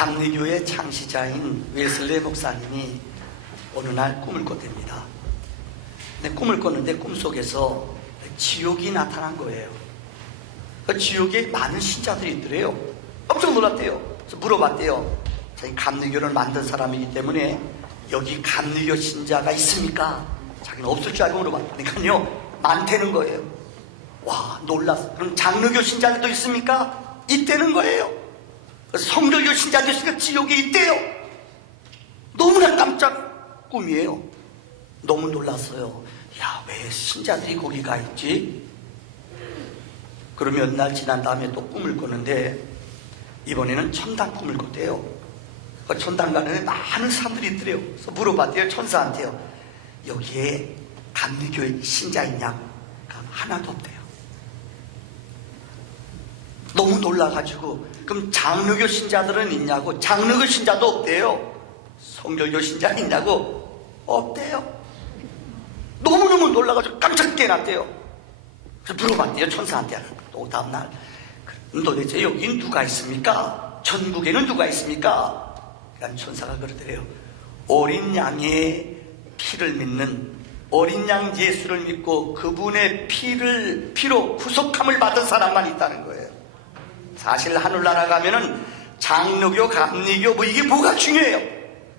감리교의 창시자인 웨슬리 목사님이 어느 날 꿈을 꿨답니다. 근데 꿈을 꿨는데 꿈속에서 지옥이 나타난 거예요. 그 지옥에 많은 신자들이 있더래요. 엄청 놀랐대요. 그래서 물어봤대요. 자기 감리교를 만든 사람이기 때문에 여기 감리교 신자가 있습니까? 자기는 없을 줄 알고 물어봤으니까요, 많다는 거예요. 와, 놀랐어. 그럼 장로교 신자들도 있습니까? 있다는 거예요. 성결교 신자들도 있으니까 지옥에 있대요. 너무나 깜짝 꿈이에요. 너무 놀랐어요. 야, 왜 신자들이 거기 가 있지? 그러면 몇 날 지난 다음에 또 꿈을 꿨는데 이번에는 천당 꿈을 꿨대요. 그 천당 가는데 많은 사람들이 있더래요. 그래서 물어봤대요, 천사한테요. 여기에 감리교의 신자 있냐고. 하나도 없대요. 너무 놀라가지고, 그럼 장로교 신자들은 있냐고. 장로교 신자도 없대요. 성결교 신자 있냐고. 없대요. 너무너무 놀라가지고 깜짝 깨났대요. 그래서 물어봤대요, 천사한테. 또 다음날, 도대체 여기 누가 있습니까? 전국에는 누가 있습니까? 그러니까 천사가 그러더래요. 어린 양의 피를 믿는, 어린 양 예수를 믿고 그분의 피로 구속함을 받은 사람만 있다는 거예요. 사실 하늘나라 가면은 장로교, 감리교 뭐 이게 뭐가 중요해요?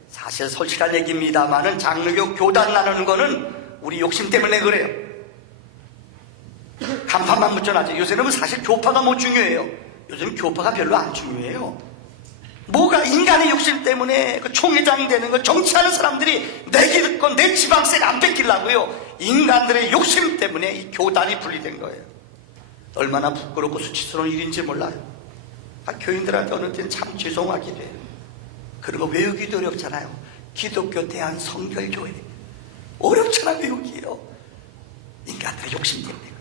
사실 솔직한 얘기입니다만은 장로교 교단 나누는 거는 우리 욕심 때문에 그래요. 간판만 묻혀놨죠. 요새는 사실 교파가 뭐 중요해요? 요즘 교파가 별로 안 중요해요. 뭐가 인간의 욕심 때문에 그 총회장이 되는 거, 정치하는 사람들이 내 기득권, 내 지방세 안 뺏기려고요. 인간들의 욕심 때문에 이 교단이 분리된 거예요. 얼마나 부끄럽고 수치스러운 일인지 몰라요. 교인들한테 어느 때는 참 죄송하기도 해요. 그런 거 외우기도 어렵잖아요. 기독교 대한 성결교회 어렵잖아, 외우기요. 인간들의 욕심 때문에.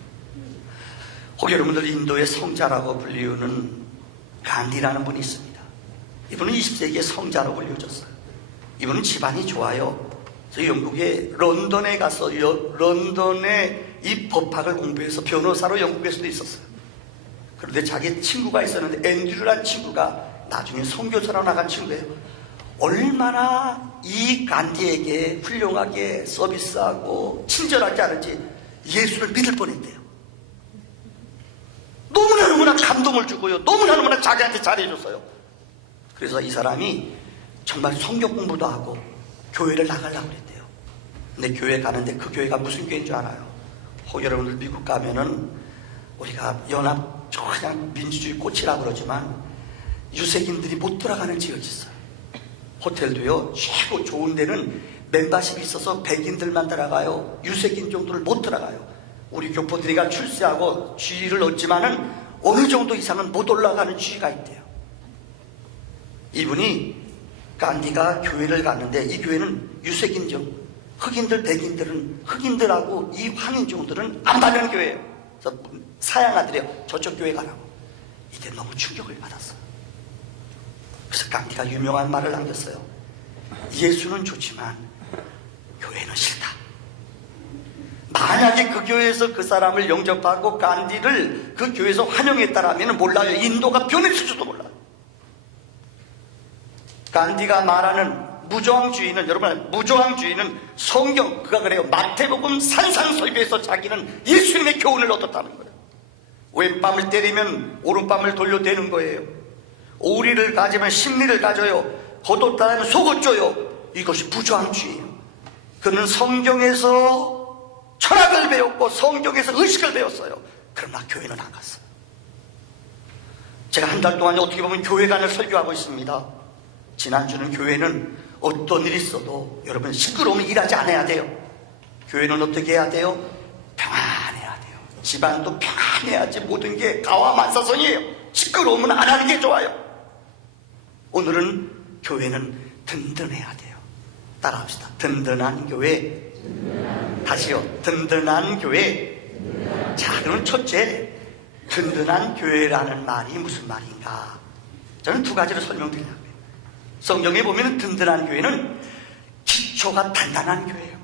혹 여러분들 인도의 성자라고 불리우는 간디라는 분이 있습니다. 이분은 20세기의 성자로 불려졌어요. 이분은 집안이 좋아요. 저 영국의 런던에 가서 런던의 이 법학을 공부해서 변호사로 영국에서도 있었어요. 그런데 자기 친구가 있었는데 앤드류라는 친구가 나중에 선교사로 나간 친구예요. 얼마나 이 간디에게 훌륭하게 서비스하고 친절하지 않은지 예수를 믿을 뻔했대요. 너무나 감동을 주고요. 너무나 자기한테 잘해줬어요. 그래서 이 사람이 정말 성경 공부도 하고 교회를 나가려고 그랬대요. 근데 교회 가는데 그 교회가 무슨 교회인 줄 알아요? 혹 여러분들 미국 가면은 우리가 연합 그냥 민주주의 꽃이라고 그러지만 유색인들이 못 들어가는 지역이 있어요. 호텔도요, 최고 좋은 데는 멤버십이 있어서 백인들만 들어가요. 유색인 정도를 못 들어가요. 우리 교포들이가 출세하고 지위를 얻지만은 어느 정도 이상은 못 올라가는 지위가 있대요. 이분이 간디가 교회를 갔는데 이 교회는 유색인종, 흑인들, 백인들은 흑인들하고 이 황인종들은 안 받는 교회예요. 그래서 사양하더래요. 저쪽 교회 가라고. 이때 너무 충격을 받았어요. 그래서 간디가 유명한 말을 남겼어요. 예수는 좋지만 교회는 싫다. 만약에 그 교회에서 그 사람을 영접하고 간디를 그 교회에서 환영했다라면 몰라요. 인도가 변했을지도 몰라요. 간디가 말하는 무저항주의는, 여러분, 무저항주의는 성경, 그가 그래요. 마태복음 산상설교에서 자기는 예수님의 교훈을 얻었다는 거예요. 왼밤을 때리면 오른밤을 돌려대는 거예요. 오리를 가지면 심리를 가져요. 겉옷다면 속옷 줘요. 이것이 무저항주의예요. 그는 성경에서 철학을 배웠고 성경에서 의식을 배웠어요. 그러나 교회는 안 갔어요. 제가 한 달 동안 어떻게 보면 교회관을 설교하고 있습니다. 지난주는 교회는 어떤 일이 있어도 여러분 시끄러우면 일하지 않아야 돼요. 교회는 어떻게 해야 돼요? 평안해야 돼요. 집안도 평안해야지 모든 게 가와만사성이에요. 시끄러우면 안 하는 게 좋아요. 오늘은 교회는 든든해야 돼요. 따라합시다. 든든한 교회. 다시요. 든든한 교회. 자, 그럼 첫째, 든든한 교회라는 말이 무슨 말인가? 저는 두 가지로 설명드리려고요. 성경에 보면 든든한 교회는 기초가 단단한 교회예요.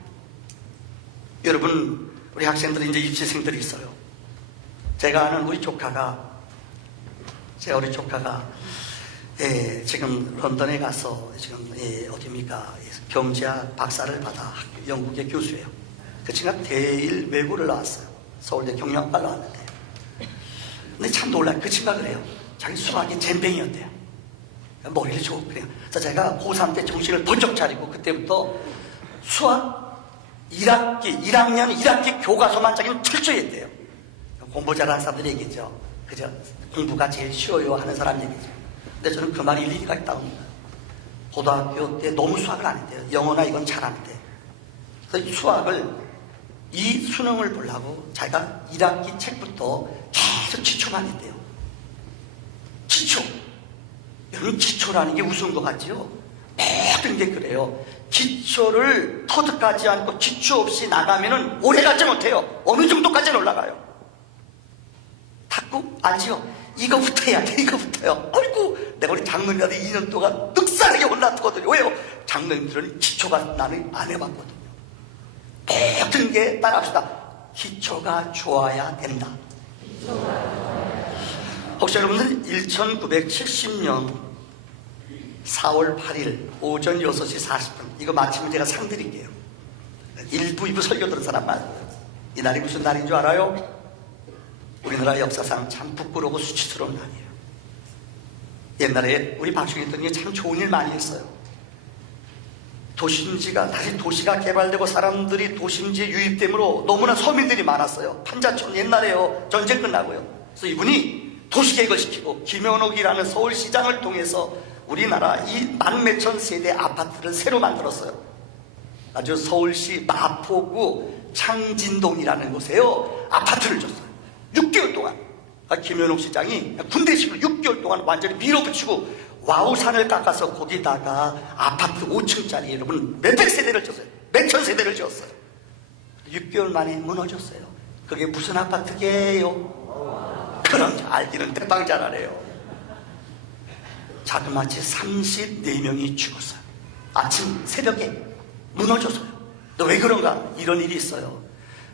여러분, 우리 학생들이 이제 입시생들이 있어요. 제가 아는 우리 조카가 지금 런던에 가서 지금 어디입니까? 경제학 박사를 받아 영국의 교수예요. 그 친구가 대일 외고를 나왔어요. 서울대 경영학과를 나왔는데. 근데 참 놀라요. 그 친구가 그래요. 자기 수학이 잼뱅이였대요. 머리를 좋고 그래요. 그래서 제가 고3 때 정신을 번쩍 차리고 그때부터 수학 1학년 1학기 교과서만 자기는 철저히 했대요. 공부 잘하는 사람들 얘기죠. 그죠? 공부가 제일 쉬워요 하는 사람 얘기죠. 근데 저는 그 말이 일리가 있다고 봅니다. 고등학교 때 너무 수학을 안 했대요. 영어나 이건 잘하는데. 그래서 수학을 이 수능을 보려고 자기가 1학기 책부터 계속 기초만 했대요. 기초. 여러분 기초라는 게 우스운 것 같지요? 모든 게 그래요. 기초를 터득하지 않고 기초 없이 나가면은 오래 가지 못해요. 어느 정도까지는 올라가요. 탁구 알지요? 이거부터 해야 돼. 이거부터요. 아이고 내가 우리 장로님한테 2년 동안 늑살하게 혼났거든요. 왜요? 장로님들은 기초가 나는 안 해봤거든요. 모든 게 따라합시다. 기초가 좋아야 된다. 혹시 여러분들 1970년 4월 8일 오전 6시 40분 이거 마치면 제가 상 드릴게요. 1부 2부 설교 들은 사람 맞아요. 이 날이 무슨 날인 줄 알아요? 우리나라 역사상 참 부끄러우고 수치스러운 날이에요. 옛날에 우리 박충희 참 좋은 일 많이 했어요. 다시 도시가 개발되고 사람들이 도심지에 유입됨으로 너무나 서민들이 많았어요. 판자촌 옛날에요. 전쟁 끝나고요. 그래서 이분이 도시계획을 시키고 김현옥이라는 서울시장을 통해서 우리나라 이 만몇천 세대 아파트를 새로 만들었어요. 아주 서울시 마포구 창진동이라는 곳에요. 아파트를 줬어요. 6개월 동안. 김현옥 시장이 군대식으로 6개월 동안 완전히 밀어붙이고 와우산을 깎아서 거기다가 아파트 5층짜리 여러분 몇백 세대를 줬어요. 몇천 세대를 지었어요. 6개월 만에 무너졌어요. 그게 무슨 아파트게요? 그럼 알기는 대빵 잘 알아요. 자그마치 34명이 죽었어요. 아침 새벽에 무너졌어요. 너 왜 그런가? 이런 일이 있어요.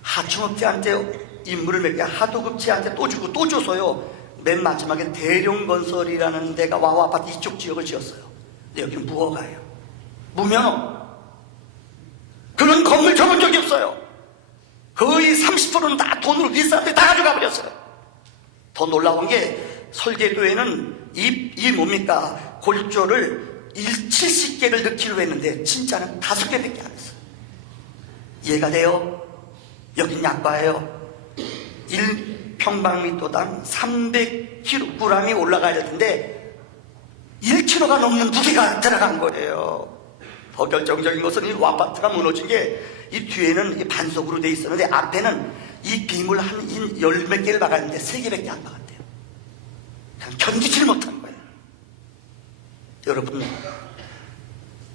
하청업체한테 인물을 몇 개 하도급체한테 또 주고 또 줘서요. 맨 마지막에 대룡건설이라는 데가 와우 아파트 이쪽 지역을 지었어요. 근데 여기는 무허가예요. 무명. 그런 건물 줘본 적이 없어요. 거의 30%는 다 돈으로 윗사람들이 다 가져가 버렸어요. 더 놀라운 게 설계도에는 이 뭡니까? 골조를 70개를 넣기로 했는데 진짜는 5개밖에 안 했어요. 이해가 돼요? 여긴 약과예요. 1평방미터당 300g이 올라가야 될 텐데 1kg가 넘는 무게가 들어간 거예요. 더 결정적인 것은 이 아파트가 무너진 게 이 뒤에는 이 반석으로 돼 있었는데 앞에는 이 빔을 한 10몇 개를 박았는데 3개밖에 안 박았대요. 그냥 견디질 못한 거예요. 여러분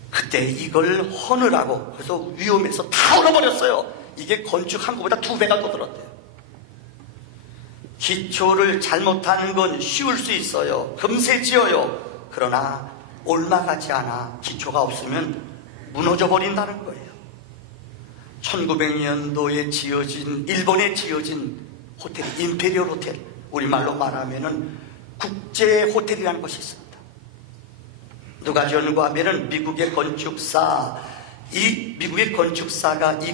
그때 이걸 허느라고 그래서 위험해서 다 얼어버렸어요. 이게 건축한 것보다 2배가 더 들었대요. 기초를 잘못하는 건 쉬울 수 있어요. 금세 지어요. 그러나 올라가지 않아 기초가 없으면 무너져 버린다는 거예요. 1900년도에 지어진 일본에 지어진 호텔 임페리얼 호텔, 우리말로 말하면은 국제 호텔이라는 것이 있습니다. 누가 지었는가 하면은 미국의 건축사가 이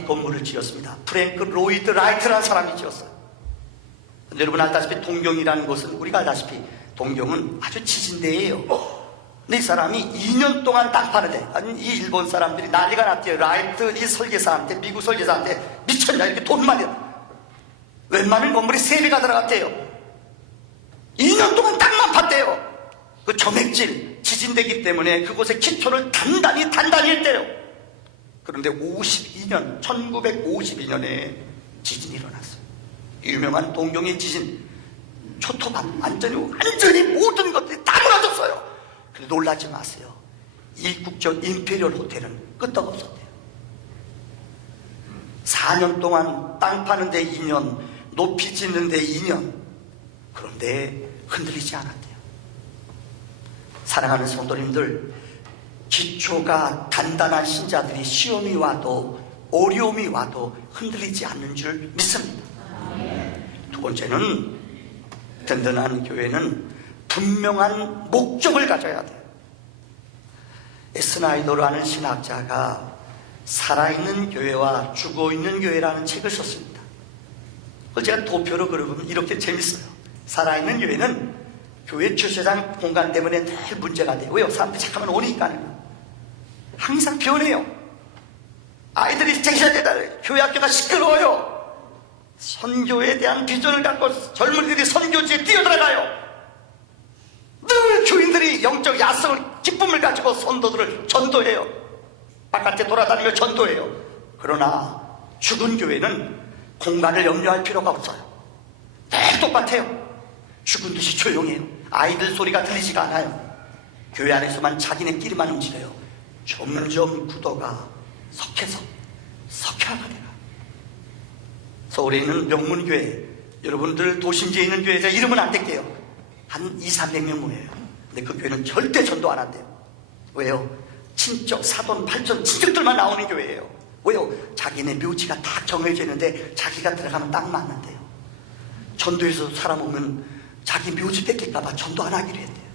건물을 지었습니다. 프랭크 로이드 라이트라는 사람이 지었어요. 여러분 알다시피 동경이라는 곳은 우리가 알다시피 동경은 아주 지진대예요. 근데 이 사람이 2년 동안 땅 파는데 이 일본 사람들이 난리가 났대요. 라이트 이 설계사한테 미국 설계사한테 미쳤냐 이렇게 돈 많이 웬만한 건물이 3배가 들어갔대요. 2년 동안 땅만 팠대요. 그 점액질 지진대기 때문에 그곳에 기초를 단단히 했대요. 그런데 1952년에 지진이 일어났어요. 유명한 동경의 지진, 초토반 완전히 모든 것들이 다 무너졌어요. 근데 놀라지 마세요. 이 국적 임페리얼 호텔은 끄떡없었대요. 4년 동안 땅 파는데 2년, 높이 짓는데 2년. 그런데 흔들리지 않았대요. 사랑하는 성도님들, 기초가 단단한 신자들이 시험이 와도 어려움이 와도 흔들리지 않는 줄 믿습니다. 두 번째는 든든한 교회는 분명한 목적을 가져야 돼요. 스나이더라는 신학자가 살아있는 교회와 죽어있는 교회라는 책을 썼습니다. 그걸 제가 도표로 그려보면 이렇게 재밌어요. 살아있는 교회는 교회 주차장 공간 때문에 늘 문제가 돼요. 왜요? 사람들이 잠깐만 오니까는 항상 변해요. 아이들이 쟁시하다 교회 학교가 시끄러워요. 선교에 대한 비전을 갖고 젊은이들이 선교지에 뛰어들어가요. 늘 교인들이 영적 야성을 기쁨을 가지고 선도들을 전도해요. 바깥에 돌아다니며 전도해요. 그러나 죽은 교회는 공간을 염려할 필요가 없어요. 늘 똑같아요. 죽은 듯이 조용해요. 아이들 소리가 들리지가 않아요. 교회 안에서만 자기네끼리만 움직여요. 점점 구도가 석회화가 돼요. 서울에 있는 명문교회, 여러분들 도심지에 있는 교회, 제가 이름은 안 댈게요. 한 200~300명 모여요. 근데 그 교회는 절대 전도 안 한대요. 왜요? 친척, 사돈, 팔촌, 친척들만 나오는 교회예요. 왜요? 자기네 묘지가 다 정해져 있는데 자기가 들어가면 딱 맞는데요. 전도에서 사람 오면 자기 묘지 뺏길까봐 전도 안 하기로 했대요.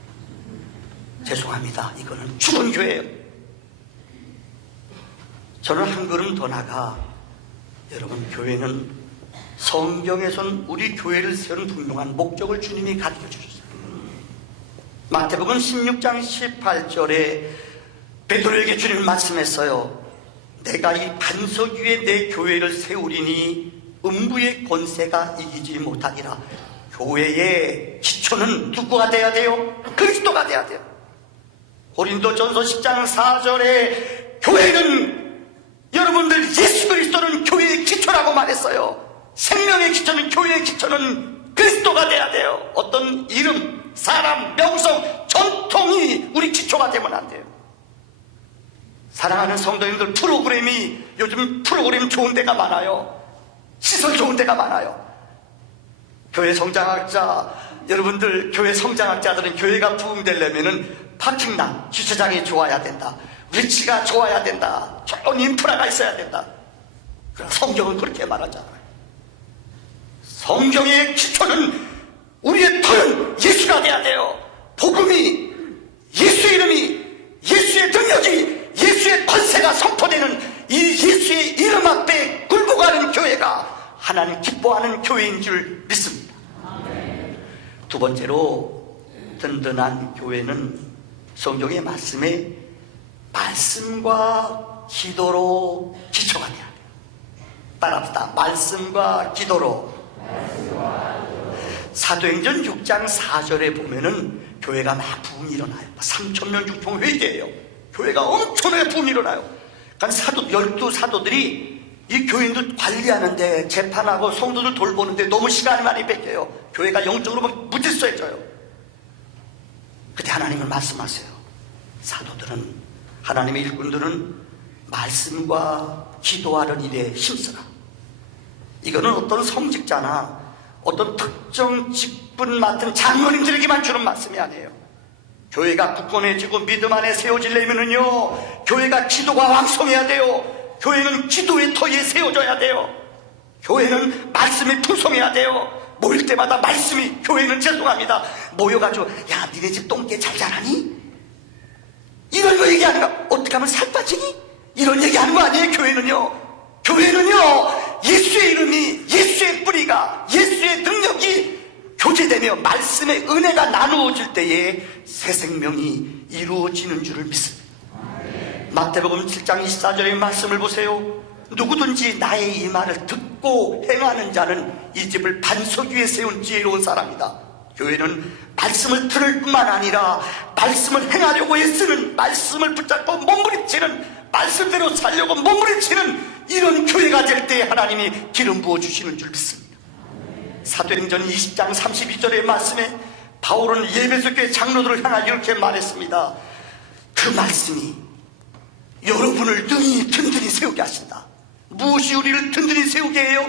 죄송합니다. 이거는 죽은 교회예요. 저는 한 걸음 더 나가, 여러분, 교회는 성경에선 우리 교회를 세우는 분명한 목적을 주님이 가르쳐 주셨어요. 마태복음 16장 18절에 베드로에게 주님이 말씀했어요. 내가 이 반석 위에 내 교회를 세우리니 음부의 권세가 이기지 못하리라. 교회의 기초는 누구가 돼야 돼요? 그리스도가 돼야 돼요. 고린도전서 10장 4절에 교회는, 여러분들, 예수 그리스도는 교회의 기초라고 말했어요. 생명의 기초는, 교회의 기초는 그리스도가 돼야 돼요. 어떤 이름, 사람, 명성, 전통이 우리 기초가 되면 안 돼요. 사랑하는 성도님들, 프로그램이, 요즘 프로그램 좋은 데가 많아요. 시설 좋은 데가 많아요. 교회 성장학자, 여러분들, 교회 성장학자들은 교회가 부흥되려면은 파킹랑, 주차장이 좋아야 된다. 위치가 좋아야 된다. 좋은 인프라가 있어야 된다. 그러나 성경은 그렇게 말하잖아요. 성경의 기초는, 우리의 터는 예수가 돼야 돼요. 복음이, 예수의 이름이, 예수의 능력이, 예수의 권세가 선포되는 이 예수의 이름 앞에 굴고 가는 교회가 하나님 기뻐하는 교회인 줄 믿습니다. 두 번째로, 든든한 교회는 성경의 말씀과 기도로 기초가 돼야 돼요. 따라합시다. 말씀과 기도로. 사도행전 6장 4절에 보면은 교회가 막 부흥이 일어나요. 3,000명 육종 회개예요. 교회가 엄청나게 부흥이 일어나요. 그러니까 12사도들이 이 교인들 관리하는데, 재판하고 성도들 돌보는데 너무 시간이 많이 뺏겨요. 교회가 영적으로 막 무질서해져요. 그때 하나님을 말씀하세요. 사도들은, 하나님의 일꾼들은 말씀과 기도하는 일에 힘쓰라. 이거는 어떤 성직자나 어떤 특정 직분 맡은 장로님들에게만 주는 말씀이 아니에요. 교회가 굳건해지고 믿음 안에 세워지려면은요, 교회가 기도가 왕성해야 돼요. 교회는 기도의 터에 세워져야 돼요. 교회는 말씀이 풍성해야 돼요. 모일 때마다 말씀이, 교회는 죄송합니다, 모여가지고 야, 니네 집 똥개 잘 자라니? 이런 거 얘기하는 거, 어떻게 하면 살 빠지니? 이런 얘기하는 거 아니에요. 교회는요, 예수의 이름이, 예수의 뿌리가, 예수의 능력이 교제되며 말씀의 은혜가 나누어질 때에 새 생명이 이루어지는 줄을 믿습니다. 마태복음 7장 24절의 말씀을 보세요. 누구든지 나의 이 말을 듣고 행하는 자는 이 집을 반석 위에 세운 지혜로운 사람이다. 교회는 말씀을 들을 뿐만 아니라 말씀을 행하려고 애쓰는, 말씀을 붙잡고 몸부림치는, 말씀대로 살려고 몸부림치는 이런 교회가 될 때 하나님이 기름 부어주시는 줄 믿습니다. 사도행전 20장 32절의 말씀에 바울은 에베소 교회 장로들을 향하여 이렇게 말했습니다. 그 말씀이 여러분을 능히 든든히 세우게 하신다. 무엇이 우리를 든든히 세우게 해요?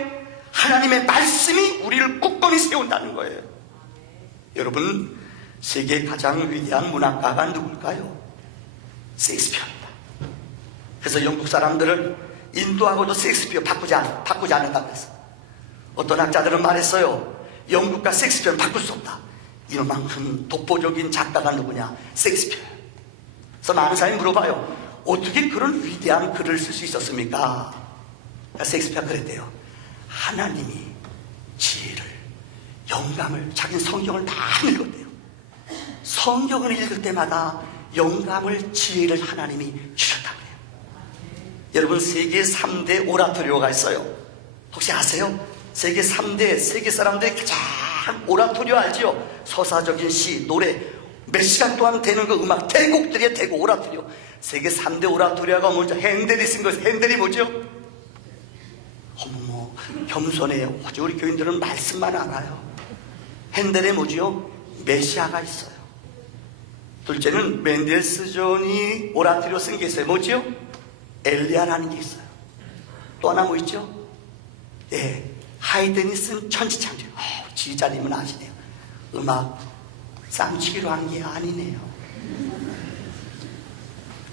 하나님의 말씀이 우리를 굳건히 세운다는 거예요. 여러분, 세계 가장 위대한 문학가가 누굴까요? 셰익스피어입니다. 그래서 영국 사람들은 인도하고도 셰익스피어 바꾸지 않는다고 했어요. 어떤 학자들은 말했어요. 영국과 셰익스피어는 바꿀 수 없다. 이만큼 독보적인 작가가 누구냐? 셰익스피어. 그래서 많은 사람이 물어봐요. 어떻게 그런 위대한 글을 쓸 수 있었습니까? 셰익스피어가 그랬대요. 하나님이 지혜를, 영감을, 자기는 성경을 많이 읽었대요. 성경을 읽을 때마다 영감을, 지혜를 하나님이 주셨다고 해요. 여러분, 세계 3대 오라토리오가 있어요. 혹시 아세요? 세계 3대, 세계 사람들이 가장 오라토리오 알지요? 서사적인 시, 노래, 몇 시간 동안 되는 그 음악, 대곡들이에요. 대곡, 오라토리오. 세계 3대 오라토리오가 먼저 핸델이 쓴 거예요. 핸델이 뭐죠? 어머머, 겸손해요. 어제 우리 교인들은 말씀만 알아요. 핸델에 뭐지요? 메시아가 있어요. 둘째는 멘델스존이 오라토리오 쓴 게 있어요. 뭐지요? 엘리야라는 게 있어요. 또 하나 뭐 있죠? 예, 하이든이 쓴 천지창조. 지휘자님은 아시네요. 음악 쌈치기로 한 게 아니네요.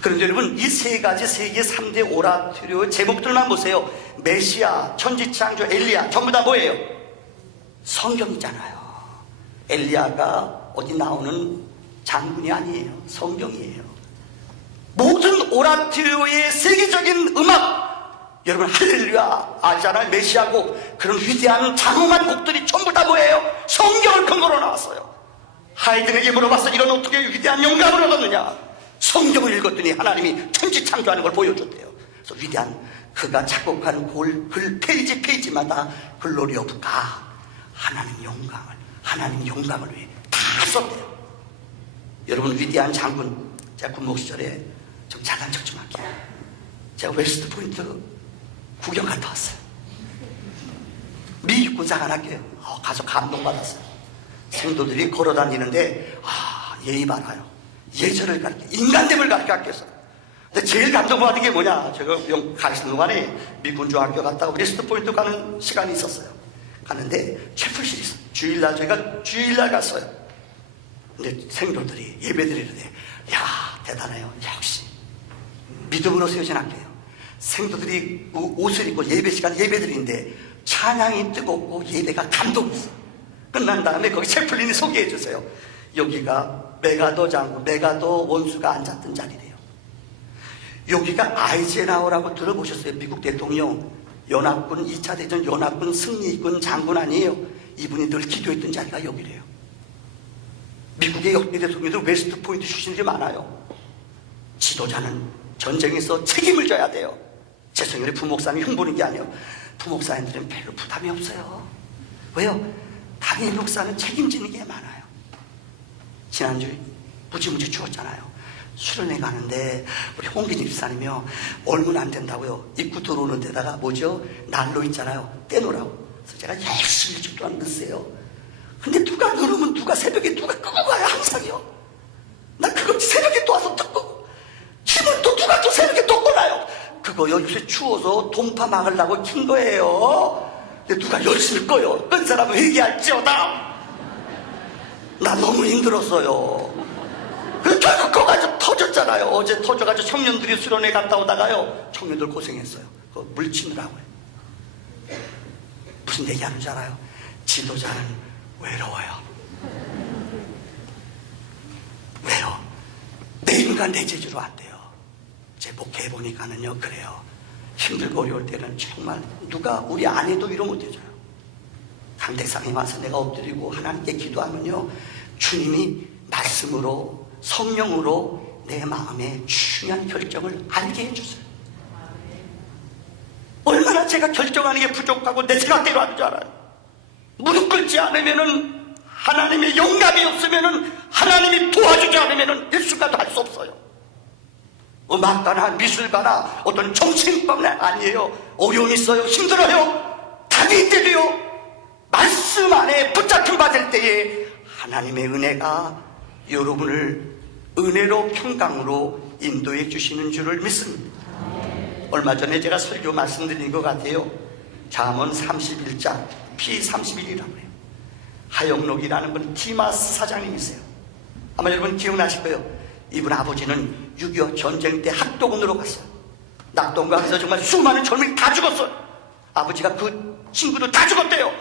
그런데 여러분, 이 세 가지 세계 3대 오라토리오 제목들만 보세요. 메시아, 천지창조, 엘리야, 전부 다 뭐예요? 성경이잖아요. 엘리야가 어디 나오는 장군이 아니에요. 성경이에요. 모든 오라토리오의 세계적인 음악, 여러분 할렐루야 알잖아요. 메시아곡, 그런 위대한 장엄한 곡들이 전부 다 뭐예요? 성경을 근거로 나왔어요. 하이든에게 물어봤어. 이런 어떻게 위대한 영감을 얻었느냐? 성경을 읽었더니 하나님이 천지창조하는 걸 보여줬대요. 그래서 위대한 그가 작곡한 글 페이지마다 글로리 오브 가, 하나님 영감을 위해 다 썼대요. 여러분, 위대한 장군, 제가 군목 시절에 좀 잘난 척 좀 할게요. 제가 웨스트 포인트 구경 갔다 왔어요. 미 군사관학교에 가서 감동받았어요. 성도들이 걸어 다니는데 예의 바라요. 예절을 가르쳐, 인간됨을 가르쳤어요. 근데 제일 감동받은 게 뭐냐? 제가 가르치는 동안에 미 군중학교 갔다가 웨스트 포인트 가는 시간이 있었어요. 갔는데 채플실이 있어요. 주일날 저희가 주일날 갔어요. 근데 생도들이 예배드리는데, 야 대단해요. 역시 믿음으로 세워진 학교예요. 생도들이 옷을 입고 예배 시간 예배드리는데 찬양이 뜨겁고 예배가 감동이 있어요. 끝난 다음에 거기 채플린이 소개해 주세요. 여기가 메가더 장군, 메가더 원수가 앉았던 자리래요. 여기가 아이젠하워라고 들어보셨어요? 미국 대통령, 연합군 2차 대전 연합군 승리군 장군 아니에요? 이분이 늘 기도했던 자리가 여기래요. 미국의 역대 대통령들 웨스트 포인트 출신들이 많아요. 지도자는 전쟁에서 책임을 져야 돼요. 재성열의 부목사님이 흉보는 게 아니에요. 부목사님들은 별로 부담이 없어요. 왜요? 당연히 목사는 책임지는 게 많아요. 지난주 무지무지 죽었잖아요. 수련회 가는데 우리 홍기님 집사님이요, 얼면 안 된다고요. 입구 들어오는 데다가 뭐죠? 난로 있잖아요. 떼놓으라고. 그래서 제가 열심히 일찍 또한 넣었어요. 근데 누가 누르면 누가 새벽에 누가 끄고 가요. 항상요. 나 그거 새벽에 또 와서 또 끄고, 힘을 또 누가 또 새벽에 또 꺼놔요. 그거요, 요새 추워서 동파 막으려고 킨 거예요. 근데 누가 열심히 꺼요. 끈 사람은 얘기할지어다. 나 너무 힘들었어요. 그래서 결국 꺼가지고 터졌잖아요. 어제 터져가지고 청년들이 수련회 갔다 오다가요, 청년들 고생했어요. 그거 물치느라고요. 무슨 얘기하는 줄 알아요? 지도자는 외로워요. 왜요? 내 인간 내 재주로 안 돼요. 제 목회해보니까는요, 그래요. 힘들고 어려울 때는 정말 누가 우리 아내도 위로 못해줘요. 강대상에 와서 내가 엎드리고 하나님께 기도하면요, 주님이 말씀으로, 성령으로 내 마음의 중요한 결정을 알게 해주세요. 얼마나 제가 결정하는 게 부족하고 내 생각대로 하는 줄 알아요. 무릎 꿇지 않으면은, 하나님의 영감이 없으면은, 하나님이 도와주지 않으면은 일순간도 할 수 없어요. 음악가나 미술가나 어떤 정치인법은 아니에요. 어려움이 있어요. 힘들어요. 답이 있대요. 말씀 안에 붙잡힌 받을 때에 하나님의 은혜가 여러분을 은혜로 평강으로 인도해 주시는 줄을 믿습니다. 얼마 전에 제가 설교 말씀드린 것 같아요. 잠언 31장 P31이라고 해요. 하영록이라는 분, 디마스 사장님이세요. 아마 여러분 기억나실 거예요. 이분 아버지는 6.25 전쟁 때 학도군으로 갔어요. 낙동강에서 정말 수많은 젊은이 다 죽었어요. 아버지가 그 친구도 다 죽었대요.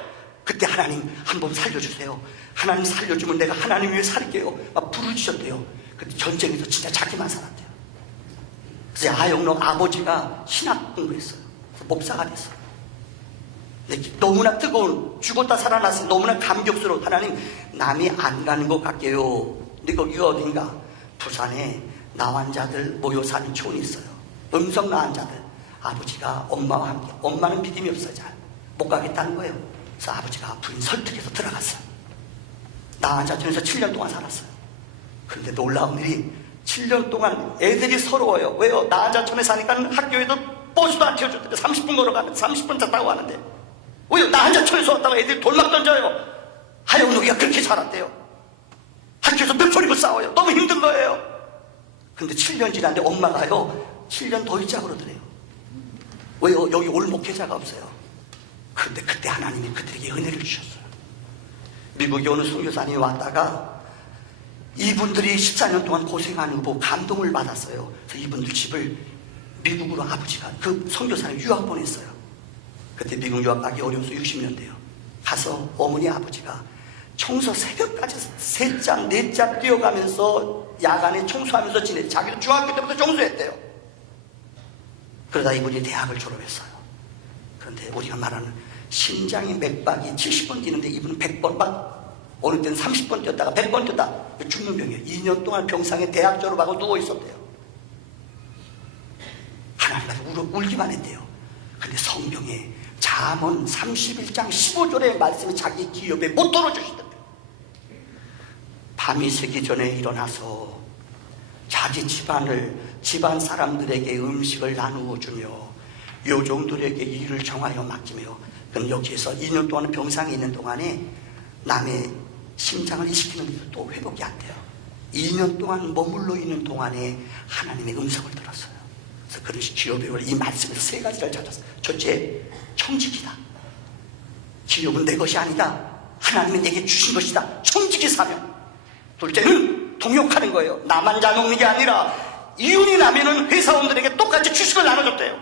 그때 하나님 한번 살려주세요. 하나님 살려주면 내가 하나님 위해 살게요. 막 부르짖었대요. 근데 전쟁에서 진짜 자기만 살았대요. 그래서 아영록 아버지가 신학 공부했어요. 그래서 목사가 됐어요. 너무나 뜨거운, 죽었다 살아났으니 너무나 감격스러워. 하나님, 남이 안 가는 것 같게요. 근데 거기가 어딘가? 부산에 나환자들 모여 사는 촌이 있어요. 음성 나환자들. 아버지가 엄마와 함께, 엄마는 믿음이 없어요. 잘 못 가겠다는 거예요. 그래서 아버지가 부인 설득해서 들어갔어요. 나환자촌에서 7년 동안 살았어요. 그런데 놀라운 일이 7년 동안 애들이 서러워요. 왜요? 나환자촌에 사니까 학교에도 버스도 안 태워줬대요. 30분 걸어가면 30분 차 타고 가는데. 왜요? 나환자촌에서 왔다가 애들이 돌막 던져요. 하영록이가 그렇게 살았대요. 학교에서 몇 번이고 싸워요. 너무 힘든 거예요. 근데 7년 지났는데 엄마가요, 7년 더 있자 그러더래요. 왜요? 여기 올 목회자가 없어요. 그런데 그때 하나님이 그들에게 은혜를 주셨어요. 미국에 어느 선교사님이 왔다가 이분들이 14년 동안 고생하는 거 보고 감동을 받았어요. 그래서 이분들 집을 미국으로 아버지가, 그 선교사님 유학 보냈어요. 그때 미국 유학 가기 어려워서 60년대요. 가서 어머니 아버지가 청소 새벽까지 3짝 4짝 뛰어가면서 야간에 청소하면서 지내. 자기도 중학교 때부터 청소했대요. 그러다 이분이 대학을 졸업했어요. 그런데 우리가 말하는 심장의 맥박이 70번 뛰는데 이분은 100번, 막 어느 때는 30번 뛰었다가 100번 뛰었다. 죽는 병이에요. 2년 동안 병상에 대학 졸업하고 누워 있었대요. 하나님 앞에 울기만 했대요. 근데 성경에 잠언 31장 15절의 말씀이 자기 기업에 못 떨어주시던데요. 밤이 새기 전에 일어나서 자기 집안 사람들에게 음식을 나누어 주며 요종들에게 일을 정하여 맡기며, 그럼 여기에서 2년 동안 병상에 있는 동안에 남의 심장을 이식시키는데도 또 회복이 안 돼요. 2년 동안 머물러 있는 동안에 하나님의 음성을 들었어요. 그래서 그런 기업에 이 말씀에서 3가지를 찾았어요. 첫째, 청직이다. 기업은 내 것이 아니다. 하나님이 내게 주신 것이다. 청직이 사명. 둘째는 동역하는 거예요. 나만 잘 먹는 게 아니라 이윤이 나면은 회사원들에게 똑같이 주식을 나눠줬대요.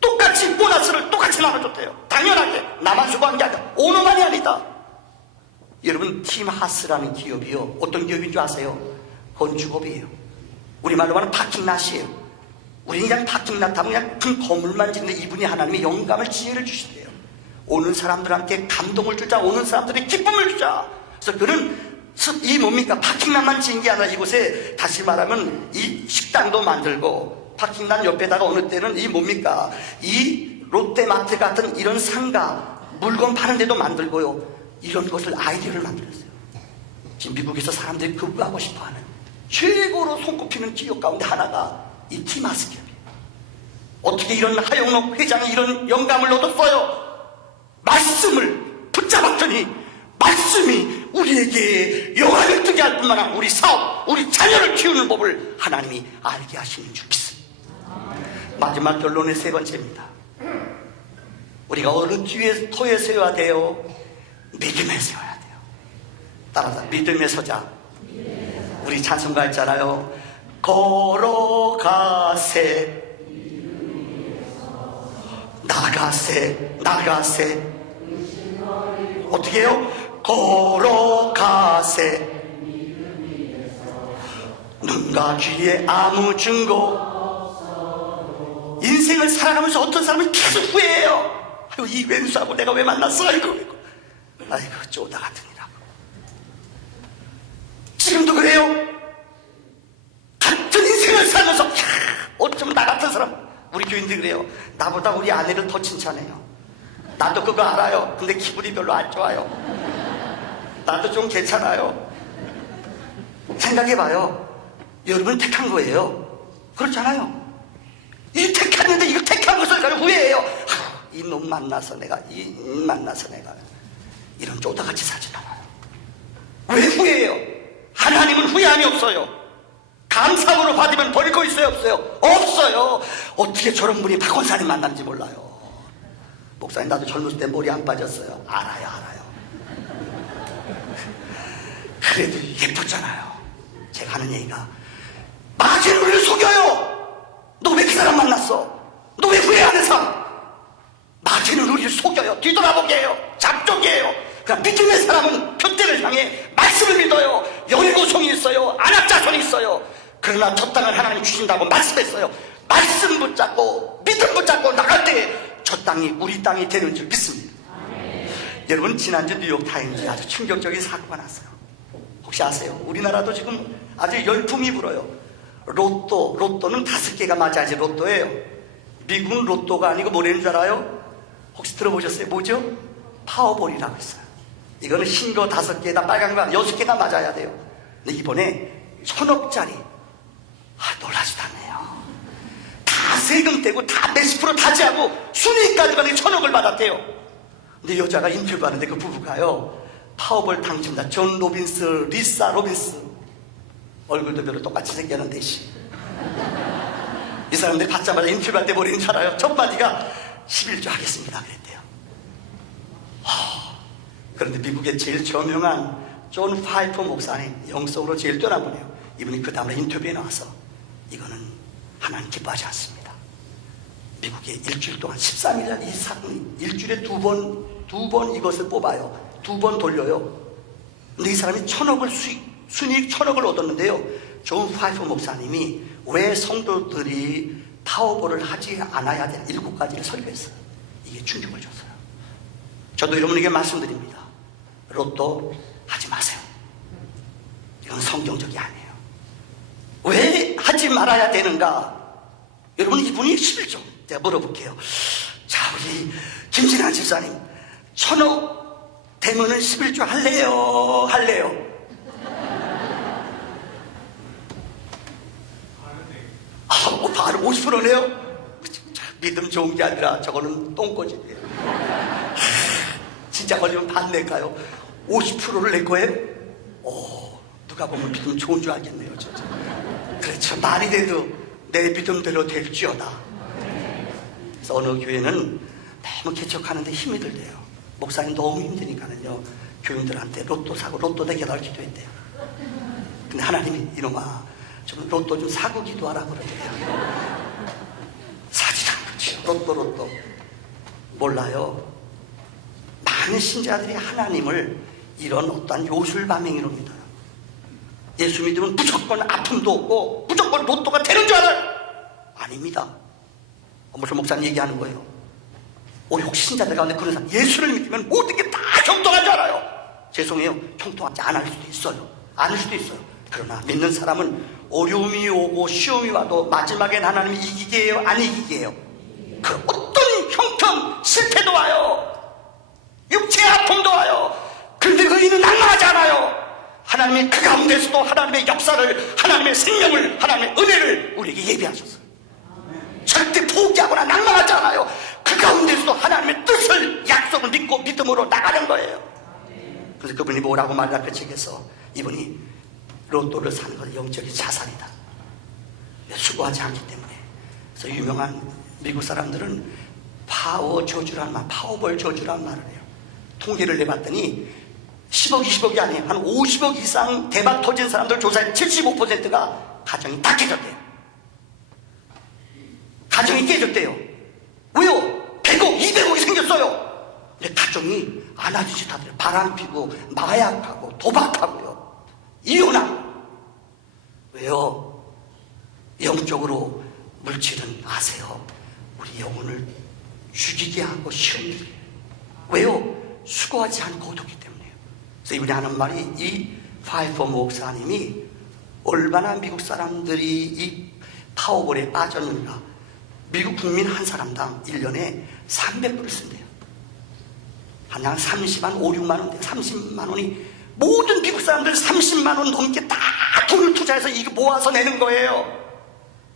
똑같이 보너스를 똑같이 나눠줬대요. 당연하게 나만 수고한 게 아니라 오너만이 아니다. 여러분, 팀하스라는 기업이요, 어떤 기업인 줄 아세요? 건축업이에요. 우리말로 말하면 파킹낫이에요. 우리는 그냥 파킹낫 하면 그냥 큰 건물만 짓는데 이분이 하나님의 영감을, 지혜를 주시대요. 오는 사람들한테 감동을 주자, 오는 사람들에게 기쁨을 주자. 그래서 그는 이 뭡니까? 파킹낫만 지은 게 아니라 이곳에 다시 말하면 이 식당도 만들고, 파킹란 옆에다가 어느 때는 이 뭡니까? 이 롯데마트 같은 이런 상가, 물건 파는 데도 만들고요. 이런 것을 아이디어를 만들었어요. 지금 미국에서 사람들이 급부하고 싶어하는 최고로 손꼽히는 기업 가운데 하나가 이 티마스 기업이에요. 어떻게 이런 하영록 회장이 이런 영감을 얻었어요? 말씀을 붙잡았더니 말씀이 우리에게 영화를 뜨게 할 뿐만 아니라 우리 사업, 우리 자녀를 키우는 법을 하나님이 알게 하시는 줄 믿습니다. 마지막 결론의 3번째입니다. 우리가 어느 뒤에 터에 세워야 돼요? 믿음에 세워야 돼요. 따라서 믿음에 서자. 우리 찬송가 있잖아요. 걸어가세 나가세 나가세. 어떻게 해요? 걸어가세. 눈과 귀에 아무 증거. 인생을 살아가면서 어떤 사람은 계속 후회해요. 아이고, 이 왼수하고 내가 왜 만났어? 아이고 쪼다 같은 이라고. 지금도 그래요. 같은 인생을 살면서 어쩌면 나 같은 사람, 우리 교인들 그래요. 나보다 우리 아내를 더 칭찬해요. 나도 그거 알아요. 근데 기분이 별로 안 좋아요. 나도 좀 괜찮아요. 생각해봐요. 여러분 택한 거예요. 그렇잖아요. 이 택했는데 이거 택한 것을 가지고 후회해요. 이놈 만나서 내가 이런 쪼다같이 살지 않아요. 왜 후회해요? 하나님은 후회함이 없어요. 감사함으로 받으면 버릴 거 있어요? 없어요? 없어요. 어떻게 저런 분이 박원사님 만났는지 몰라요. 목사님, 나도 젊었을 때 머리 안 빠졌어요. 알아요. 그래도 예뻤잖아요. 제가 하는 얘기가, 마지는 우리를 속여요. 너 왜 그 사람 만났어? 너 왜 후회하는 삶? 마지는 우리를 속여요. 뒤돌아보게 해요. 잡종 한계예요. 그러나 믿음의 사람은 표대를 향해 말씀을 믿어요. 여리고성이 있어요. 안악자손이 있어요. 그러나 저 땅을 하나님 주신다고 말씀했어요. 말씀 붙잡고 믿음 붙잡고 나갈 때 저 땅이 우리 땅이 되는 줄 믿습니다. 여러분, 지난주 뉴욕타임즈에 아주 충격적인 사고가 났어요. 혹시 아세요? 우리나라도 지금 아주 열풍이 불어요. 로또는 5개가 맞아야지 로또예요. 미국은 로또가 아니고 뭐라는 줄 알아요? 혹시 들어보셨어요? 뭐죠? 파워볼이라고 했어요. 이거는 흰 거 5개에다 빨간 거 6개가 맞아야 돼요. 근데 이번에 1,000억짜리, 놀라지도 않네요. 다 세금 떼고 다 몇십 프로 타지하고 순위까지 가는 1,000억을 받았대요. 근데 여자가 인터뷰하는데 그 부부가요, 파워볼 당첨자 존 로빈스, 리사 로빈스, 얼굴도 별로 똑같이 생겼는데 이 사람들이 받자마자 인터뷰할 때 뭐라는 줄 알아요? 첫 마디가 11조 하겠습니다 그랬대요. 그런데 미국의 제일 저명한 존 파이퍼 목사님, 영성으로 제일 뛰어난 분이에요. 이분이 그 다음에 인터뷰에 나와서 이거는 하나님 기뻐하지 않습니다. 미국에 일주일 동안 13일 이 사건이 일주일에 두 번 이것을 뽑아요. 2번 돌려요. 근데 이 사람이 1,000억을 순이익 1,000억을 얻었는데요. 존 파이퍼 목사님이 왜 성도들이 파워볼을 하지 않아야 되는 7가지를 설교했어요. 이게 충격을 줬어요. 저도 여러분에게 말씀드립니다. 로또 하지 마세요. 이건 성경적이 아니에요. 왜 하지 말아야 되는가? 여러분, 이분이 11조. 제가 물어볼게요. 자, 우리 김진환 집사님, 1,000억 되면은 11조 할래요? 바로 50%네요? 믿음 좋은 게 아니라 저거는 똥꼬집이에요. 진짜 걸리면 반 낼까요? 50%를 낼 거예요? 누가 보면 믿음 좋은 줄 알겠네요, 진짜. 그렇죠. 말이 돼도 내 믿음대로 될지어다. 그래서 어느 교회는 너무 개척하는데 힘이 들대요. 목사님 너무 힘드니까는요, 교인들한테 로또 사고 로또 되게 날 기도했대요. 근데 하나님이 이놈아, 좀 로또 좀 사고 기도하라 그러더래요. 사지 않겠죠. 로또 몰라요. 많은 신자들이 하나님을 이런 어떠한 요술반맹이로 믿어요. 예수 믿으면 무조건 아픔도 없고 무조건 로또가 되는 줄 알아요. 아닙니다. 무슨 목사님 얘기하는 거예요. 우리 혹시 신자들 가운데 그런 사람, 예수를 믿으면 모든 게 다 형통한 줄 알아요. 죄송해요. 형통하지 않을 수도 있어요. 않을 수도 있어요. 그러나 믿는 사람은 어려움이 오고 시험이 와도 마지막엔 하나님이 이기게 해요? 안 이기게 해요? 그 어떤 형편, 실패도 와요. 육체의 아픔도 와요. 그런데 의인은 낙망하지 않아요. 하나님이 그 가운데서도 하나님의 역사를, 하나님의 생명을, 하나님의 은혜를 우리에게 예비하셨어요. 절대 포기하거나 낙망하지 않아요. 그 가운데서도 하나님의 뜻을, 약속을 믿고 믿음으로 나가는 거예요. 그래서 그분이 뭐라고 말이라 그 책에서, 이분이 로또를 사는 건 영적인 자살이다. 수고하지 않기 때문에. 그래서 유명한 미국 사람들은 파워 저주란 말, 파워볼 저주란 말을 해요. 통계를 내봤더니 10억, 20억이 아니에요. 한 50억 이상 대박 터진 사람들 조사에 75%가 가정이 다 깨졌대요. 가정이 깨졌대요. 왜요? 100억, 200억이 생겼어요. 근데 가정이 안 하는 짓 하더래요. 바람 피고, 마약하고, 도박하고요. 이혼하고. 왜요? 영적으로 물질은 아세요? 우리 영혼을 죽이게 하고 시험주게. 왜요? 수고하지 않고 얻었기 때문에요. 그래서 이분이 하는 말이, 이 파이퍼 목사님이 얼마나 미국 사람들이 이 파워볼에 빠졌는가. 미국 국민 한 사람당 1년에 300불을 쓴대요. 한 30만, 5, 6만 원, 30만 원이 모든 미국 사람들 30만 원 넘게 다 돈을 투자해서 이거 모아서 내는 거예요.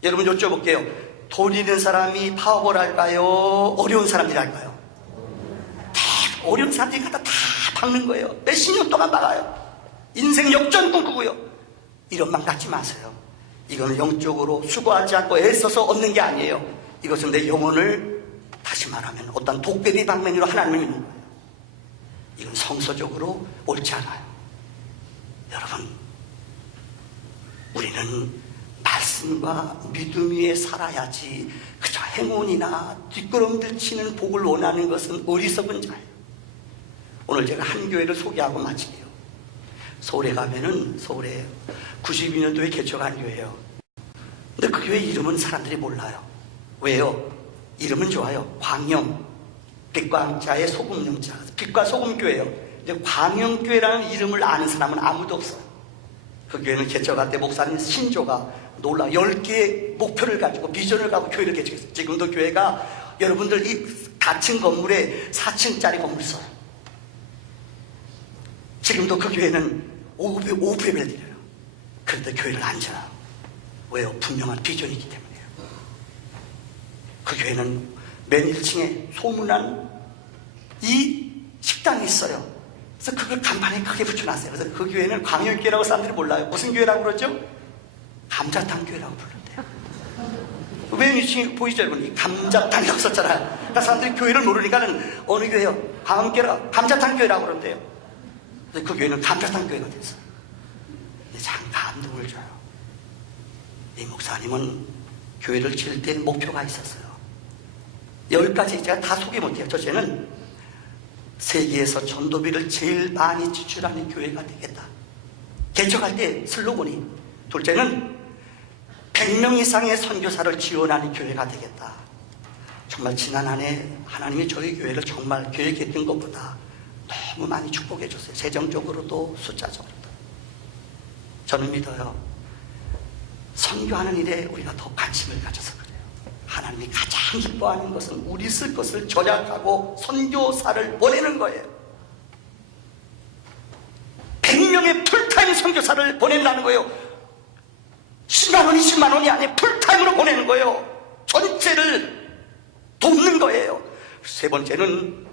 여러분 여쭤볼게요. 돈 있는 사람이 파워볼 할까요? 어려운 사람들이 할까요? 어려운 사람들이 갖다 다 박는 거예요. 몇십 년 동안 박아요. 인생 역전 꿈꾸고요. 이런 맘 갖지 마세요. 이거는 영적으로 수고하지 않고 애써서 얻는 게 아니에요. 이것은 내 영혼을, 다시 말하면 어떤 독배비 방면으로 하나님을 믿는 거예요. 이건 성서적으로 옳지 않아요. 여러분, 우리는 말씀과 믿음 위에 살아야지 그저 행운이나 뒷걸음질 치는 복을 원하는 것은 어리석은 자예요. 오늘 제가 한 교회를 소개하고 마칠게요. 서울에 가면은, 서울에 92년도에 개척한 교회예요. 근데 그 교회 이름은 사람들이 몰라요. 왜요? 이름은 좋아요. 광영, 빛과 함자의 소금영자, 빛과 소금교회예요. 근데 광영교회라는 이름을 아는 사람은 아무도 없어요. 그 교회는 개척할 때 목사님 신조가 놀라 10개의 목표를 가지고 비전을 가지고 교회를 개척했어요. 지금도 교회가 여러분들 이 닫힌 건물에 4층짜리 건물 써요. 지금도 그 교회는 오후 예배를 드려요. 그런데 교회를 안 지어요. 왜요? 분명한 비전이 있기 때문이에요. 그 교회는 맨 1층에 소문난 이 식당이 있어요. 그래서 그걸 간판에 크게 붙여놨어요. 그래서 그 교회는 광영교회라고 사람들이 몰라요. 무슨 교회라고 그러죠? 감자탕 교회라고 부른대요. 맨 1층에 보이죠 여러분? 이 감자탕이라고 썼잖아요. 그러니까 사람들이 교회를 모르니까는 어느 교회요? 광영교회라 감자탕 교회라고 그런대요. 그래서 그 교회는 감자탕 교회가 됐어요. 근데 참 감동을 줘요. 이 목사님은 교회를 지을 때 목표가 있었어요. 10가지 제가 다 소개 못해요. 첫째는 세계에서 전도비를 제일 많이 지출하는 교회가 되겠다. 개척할 때 슬로건이. 둘째는 100명 이상의 선교사를 지원하는 교회가 되겠다. 정말 지난 한 해 하나님이 저희 교회를 정말 계획했던 것보다 너무 많이 축복해 줬어요. 재정적으로도 숫자적으로도. 저는 믿어요. 선교하는 일에 우리가 더 관심을 가져서 그래요. 하나님이 가장 기뻐하는 것은 우리 쓸 것을 절약하고 선교사를 보내는 거예요. 100명의 풀타임 선교사를 보낸다는 거예요. 10만 원, 20만 원이 아니에요. 풀타임으로 보내는 거예요. 전체를 돕는 거예요. 세 번째는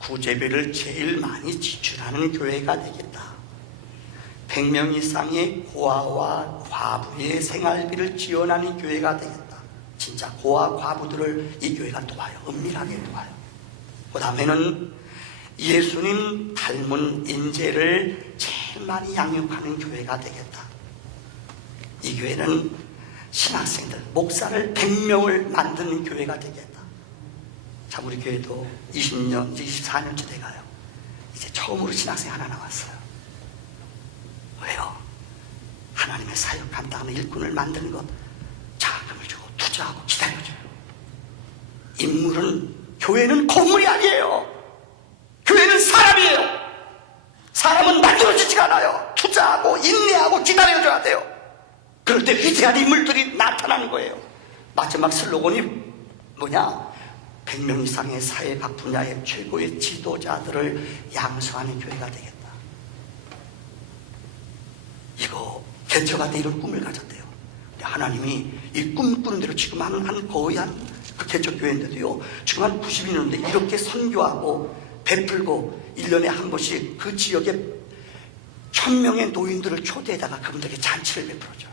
구제비를 제일 많이 지출하는 교회가 되겠다. 100명 이상의 고아와 과부의 생활비를 지원하는 교회가 되겠다. 진짜 고아 과부들을 이 교회가 도와요. 은밀하게 도와요. 그 다음에는 예수님 닮은 인재를 제일 많이 양육하는 교회가 되겠다. 이 교회는 신학생들, 목사를 100명을 만드는 교회가 되겠다. 참 우리 교회도 20년, 24년째 돼가요. 이제 처음으로 신학생 하나 나왔어요. 왜요? 하나님의 사역 감당하는 일꾼을 만드는 것, 자금을 주고 투자하고 기다려줘요. 인물은, 교회는 건물이 아니에요. 교회는 사람이에요. 사람은 만들어지지가 않아요. 투자하고 인내하고 기다려줘야 돼요. 그럴 때 위대한 인물들이 나타나는 거예요. 마지막 슬로건이 뭐냐? 100명 이상의 사회 각 분야의 최고의 지도자들을 양성하는 교회가 되겠다. 이거 개척할 때 이런 꿈을 가졌대요. 하나님이 이 꿈꾸는 대로 지금 거의 그 개척교회인데도요, 지금 한 92년인데 이렇게 선교하고 베풀고 1년에 한 번씩 그 지역에 1000명의 노인들을 초대해다가 그분들에게 잔치를 베풀어줘요.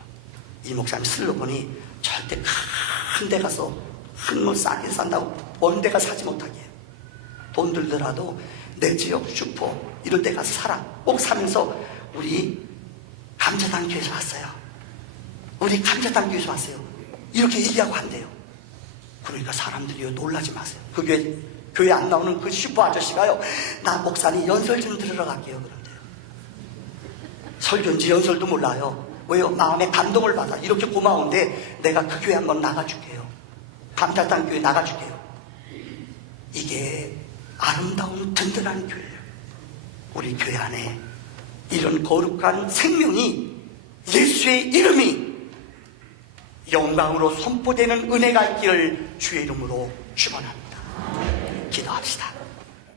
이 목사님 슬로건이 절대 큰 데 가서 큰 싸게 산다고 먼 데 가서 사지 못하게 해요. 돈 들더라도 내 지역 슈퍼 이런 데 가서 사라. 꼭 사면서 우리 감자탕 교회에서 왔어요. 우리 감자탕 교회에서 왔어요. 이렇게 얘기하고 한대요. 그러니까 사람들이요, 놀라지 마세요. 그 교회 안 나오는 그 슈퍼 아저씨가요, 나 목사님 연설 좀 들으러 갈게요. 그런데요. 설교인지 연설도 몰라요. 왜요? 마음에 감동을 받아. 이렇게 고마운데 내가 그 교회 한번 나가줄게요. 감자탕 교회 나가줄게요. 이게 아름다운 든든한 교회예요. 우리 교회 안에 이런 거룩한 생명이, 예수의 이름이 영광으로 선포되는 은혜가 있기를 주의 이름으로 축원합니다. 기도합시다.